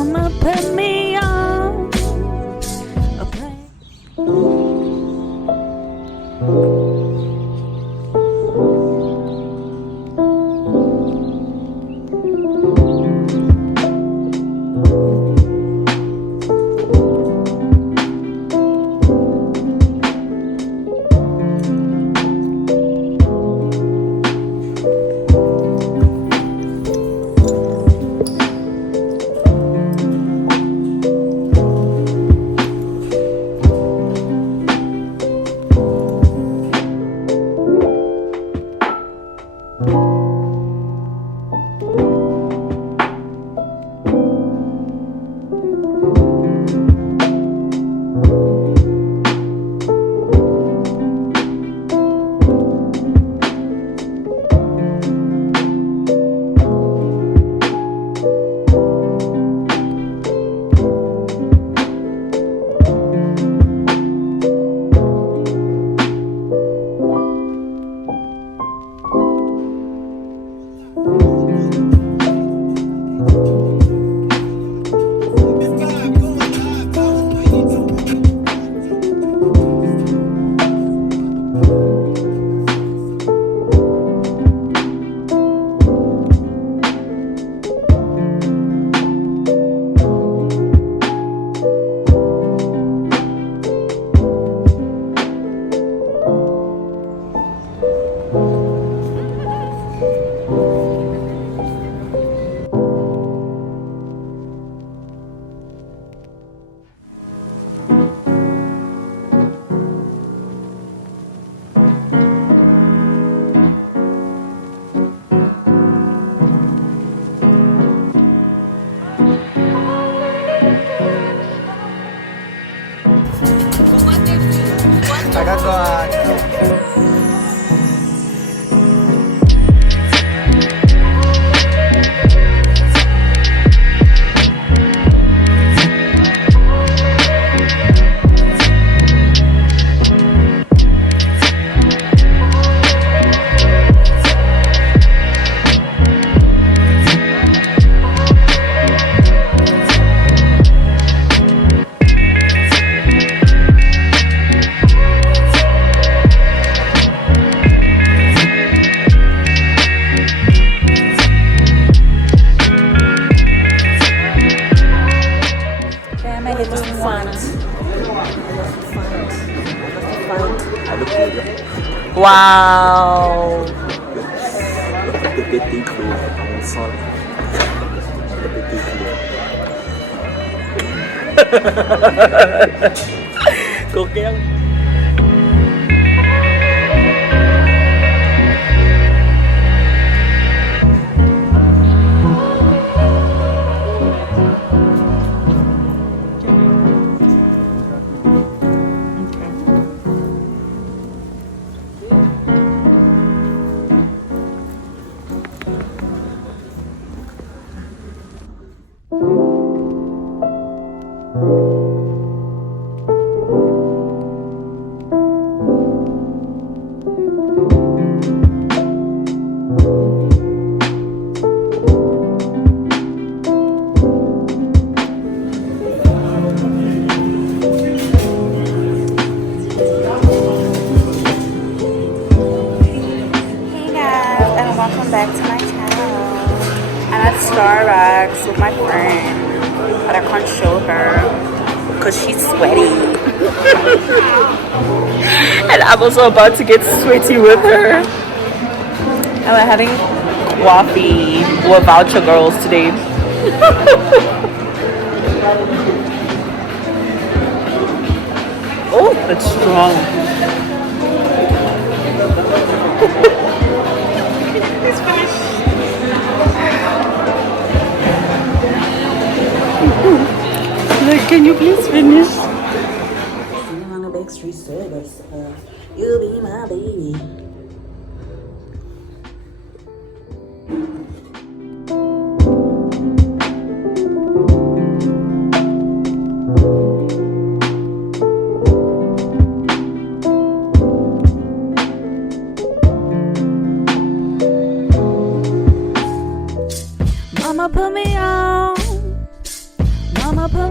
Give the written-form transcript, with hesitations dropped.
Mama put me on a plane. Wow! Look at the bathing crew on salt. Cookie ang... Welcome back to my channel. I'm at Starbucks with my friend, but I can't show her because she's sweaty. And I'm also about to get sweaty with her. And we're having coffee with Voucher Girls today. Oh, it's strong. It's finished. Like, can you please finish? Sitting on the back street service, you'll be my baby. Mama put me on Put me